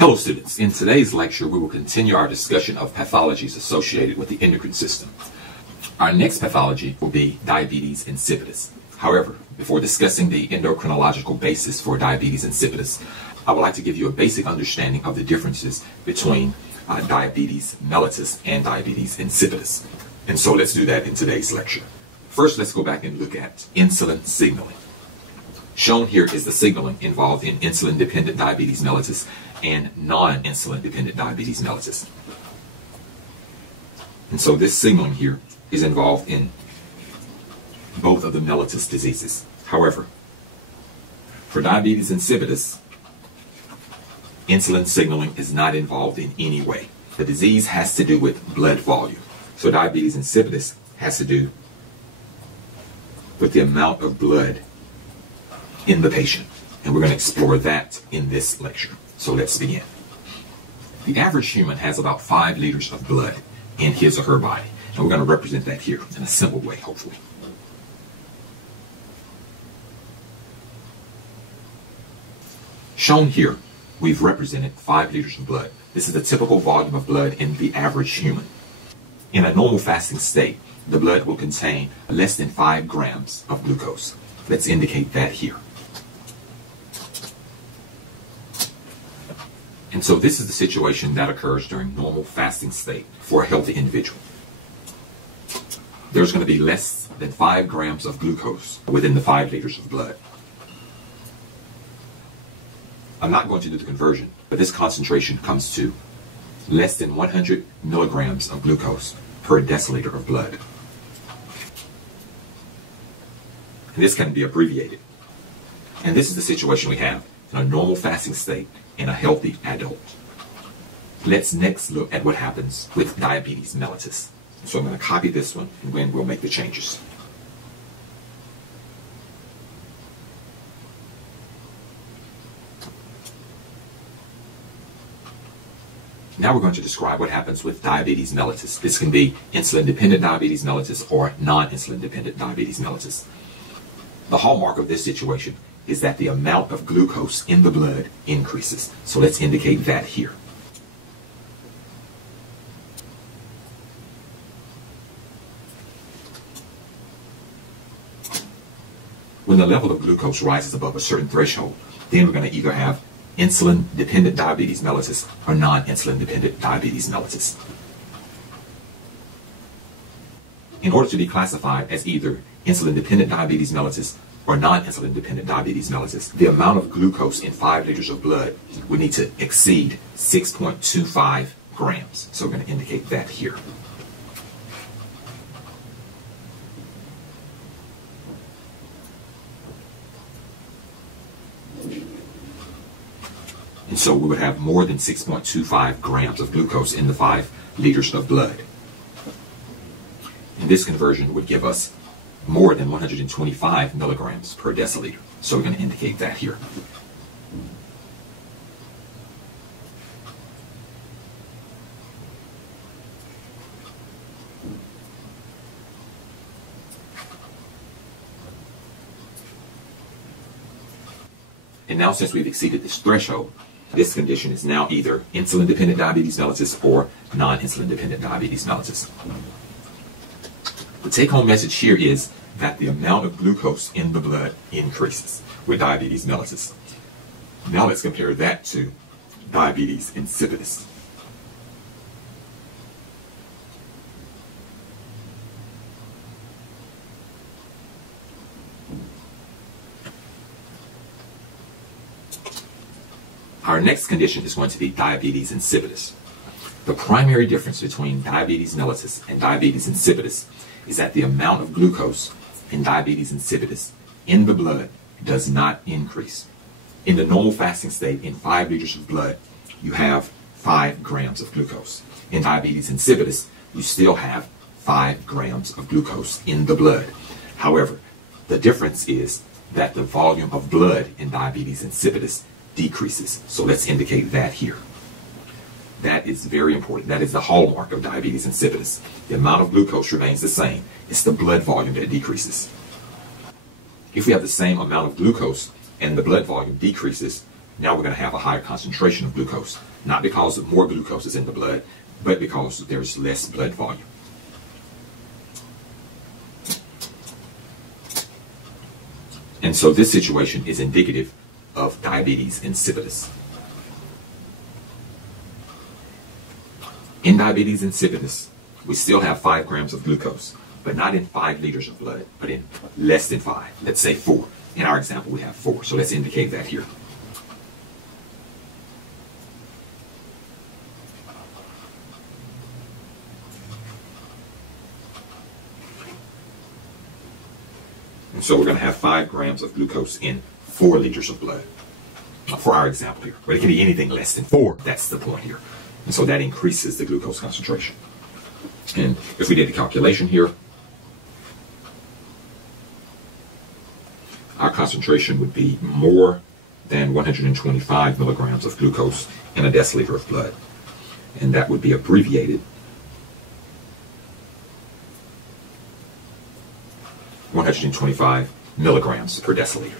Hello students, in today's lecture we will continue our discussion of pathologies associated with the endocrine system. Our next pathology will be diabetes insipidus. However, before discussing the endocrinological basis for diabetes insipidus, I would like to give you a basic understanding of the differences between diabetes mellitus and diabetes insipidus. And so let's do that in today's lecture. First, let's go back and look at insulin signaling. Shown here is the signaling involved in insulin-dependent diabetes mellitus and non-insulin dependent diabetes mellitus. And so this signaling here is involved in both of the mellitus diseases. However, for diabetes insipidus, insulin signaling is not involved in any way. The disease has to do with blood volume. So diabetes insipidus has to do with the amount of blood in the patient. And we're going to explore that in this lecture. So let's begin. The average human has about 5 liters of blood in his or her body. And we're going to represent that here in a simple way, hopefully. Shown here, we've represented 5 liters of blood. This is the typical volume of blood in the average human. In a normal fasting state, the blood will contain less than 5 grams of glucose. Let's indicate that here. And so this is the situation that occurs during normal fasting state for a healthy individual. There's going to be less than 5 grams of glucose within the 5 liters of blood. I'm not going to do the conversion, but this concentration comes to less than 100 milligrams of glucose per deciliter of blood. And this can be abbreviated. And this is the situation we have in a normal fasting state in a healthy adult. Let's next look at what happens with diabetes mellitus. So I'm going to copy this one and then we'll make the changes. Now we're going to describe what happens with diabetes mellitus. This can be insulin-dependent diabetes mellitus or non-insulin-dependent diabetes mellitus. The hallmark of this situation is that the amount of glucose in the blood increases. So let's indicate that here. When the level of glucose rises above a certain threshold, then we're going to either have insulin-dependent diabetes mellitus or non-insulin-dependent diabetes mellitus. In order to be classified as either insulin-dependent diabetes mellitus or non-insulin dependent diabetes mellitus, the amount of glucose in 5 liters of blood would need to exceed 6.25 grams. So we're going to indicate that here. And so we would have more than 6.25 grams of glucose in the 5 liters of blood. And this conversion would give us more than 125 milligrams per deciliter. So we're going to indicate that here. And now since we've exceeded this threshold, this condition is now either insulin-dependent diabetes mellitus or non-insulin-dependent diabetes mellitus. The take-home message here is that the amount of glucose in the blood increases with diabetes mellitus. Now let's compare that to diabetes insipidus. Our next condition is going to be diabetes insipidus. The primary difference between diabetes mellitus and diabetes insipidus is that the amount of glucose in diabetes insipidus in the blood does not increase. In the normal fasting state, in 5 liters of blood, you have 5 grams of glucose. In diabetes insipidus, you still have 5 grams of glucose in the blood. However, the difference is that the volume of blood in diabetes insipidus decreases. So let's indicate that here. That is very important. That is the hallmark of diabetes insipidus. The amount of glucose remains the same. It's the blood volume that decreases. If we have the same amount of glucose and the blood volume decreases, now we're going to have a higher concentration of glucose. not because more glucose is in the blood, but because there's less blood volume. And so this situation is indicative of diabetes insipidus. In diabetes insipidus, we still have 5 grams of glucose, but not in 5 liters of blood, but in less than 5. Let's say 4. In our example, we have 4. So let's indicate that here. And so we're going to have 5 grams of glucose in 4 liters of blood for our example here. But it can be anything less than 4. That's the point here. And so that increases the glucose concentration. And if we did the calculation here, our concentration would be more than 125 milligrams of glucose in a deciliter of blood. And that would be abbreviated 125 milligrams per deciliter.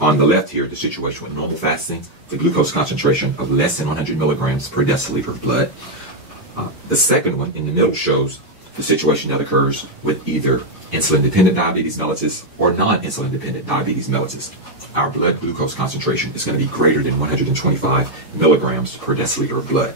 On the left here, the situation with normal fasting, the glucose concentration of less than 100 milligrams per deciliter of blood. The second one in the middle shows the situation that occurs with either insulin-dependent diabetes mellitus or non-insulin-dependent diabetes mellitus. Our blood glucose concentration is going to be greater than 125 milligrams per deciliter of blood.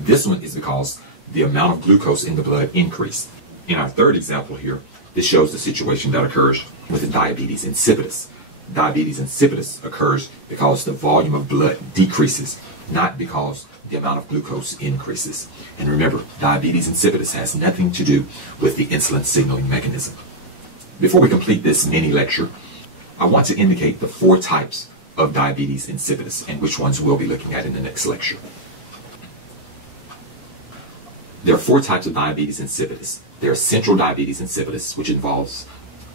This one is because the amount of glucose in the blood increased. In our third example here, this shows the situation that occurs with diabetes insipidus. Diabetes insipidus occurs because the volume of blood decreases, not because the amount of glucose increases. And remember, diabetes insipidus has nothing to do with the insulin signaling mechanism. Before we complete this mini lecture, I want to indicate the 4 types of diabetes insipidus and which ones we'll be looking at in the next lecture. There are 4 types of diabetes insipidus. There's central diabetes insipidus, which involves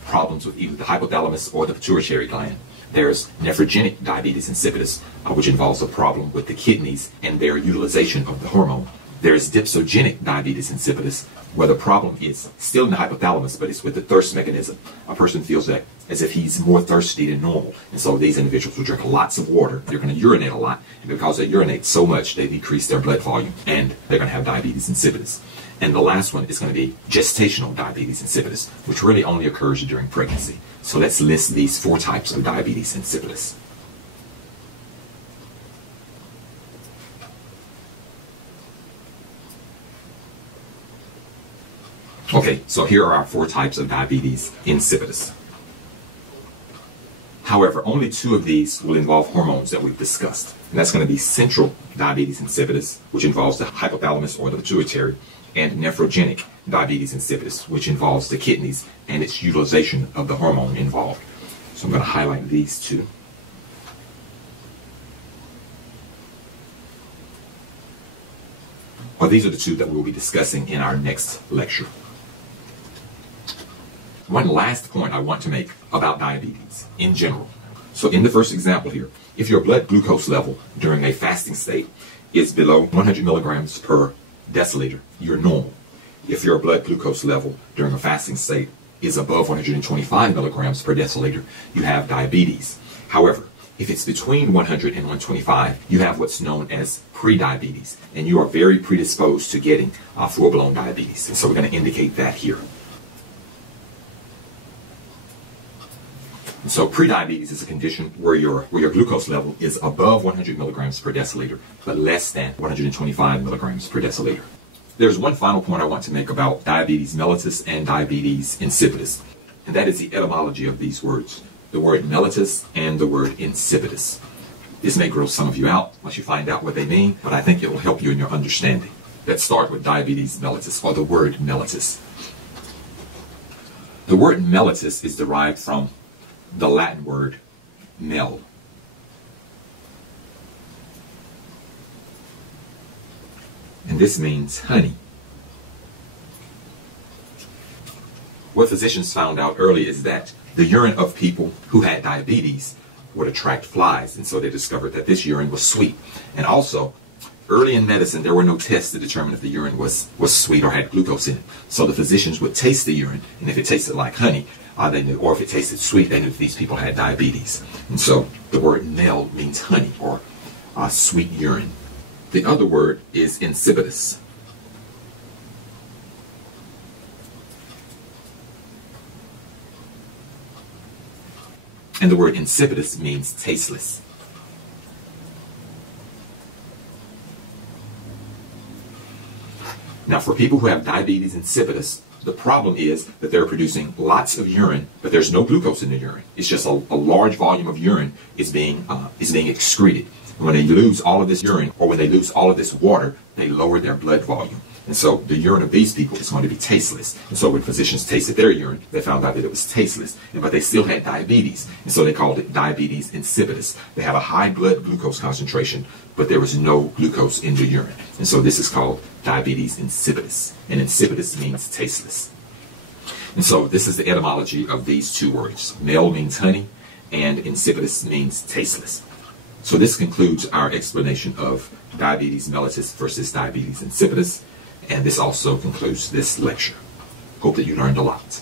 problems with either the hypothalamus or the pituitary gland. There's nephrogenic diabetes insipidus, which involves a problem with the kidneys and their utilization of the hormone. There's dipsogenic diabetes insipidus, where the problem is still in the hypothalamus, but it's with the thirst mechanism. A person feels that as if he's more thirsty than normal. And so these individuals will drink lots of water. They're going to urinate a lot. And because they urinate so much, they decrease their blood volume, and they're going to have diabetes insipidus. And the last one is going to be gestational diabetes insipidus, which really only occurs during pregnancy. So let's list these 4 types of diabetes insipidus. Okay, so here are our 4 types of diabetes insipidus. However, only 2 of these will involve hormones that we've discussed. And that's going to be central diabetes insipidus, which involves the hypothalamus or the pituitary, and nephrogenic diabetes insipidus, which involves the kidneys and its utilization of the hormone involved. So I'm going to highlight these 2. Well, these are the 2 that we'll be discussing in our next lecture. One last point I want to make about diabetes in general. So in the first example here, if your blood glucose level during a fasting state is below 100 milligrams per deciliter, you're normal. If your blood glucose level during a fasting state is above 125 milligrams per deciliter, you have diabetes. However, if it's between 100 and 125, you have what's known as prediabetes, and you are very predisposed to getting full-blown diabetes. And so we're going to indicate that here. So prediabetes is a condition where your glucose level is above 100 milligrams per deciliter, but less than 125 milligrams per deciliter. There's one final point I want to make about diabetes mellitus and diabetes insipidus, and that is the etymology of these words, the word mellitus and the word insipidus. This may gross some of you out once you find out what they mean, but I think it will help you in your understanding. Let's start with diabetes mellitus, or the word mellitus. The word mellitus is derived from the Latin word Mell. And this means honey. What physicians found out early is that the urine of people who had diabetes would attract flies, and so they discovered that this urine was sweet. And also, early in medicine, there were no tests to determine if the urine was sweet or had glucose in it. So the physicians would taste the urine, and if it tasted like honey, they knew, or if it tasted sweet, they knew that these people had diabetes. And so the word Mell means honey, or sweet urine. The other word is insipidus. And the word insipidus means tasteless. Now, for people who have diabetes insipidus, the problem is that they're producing lots of urine, but there's no glucose in the urine. It's just a large volume of urine is being excreted. And when they lose all of this urine, or when they lose all of this water, they lower their blood volume. And so the urine of these people is going to be tasteless. And so when physicians tasted their urine, they found out that it was tasteless, but they still had diabetes. And so they called it diabetes insipidus. They have a high blood glucose concentration, but there was no glucose in the urine. And so this is called diabetes insipidus. And insipidus means tasteless. And so this is the etymology of these two words. Mell means honey, and insipidus means tasteless. So this concludes our explanation of diabetes mellitus versus diabetes insipidus. And this also concludes this lecture. Hope that you learned a lot.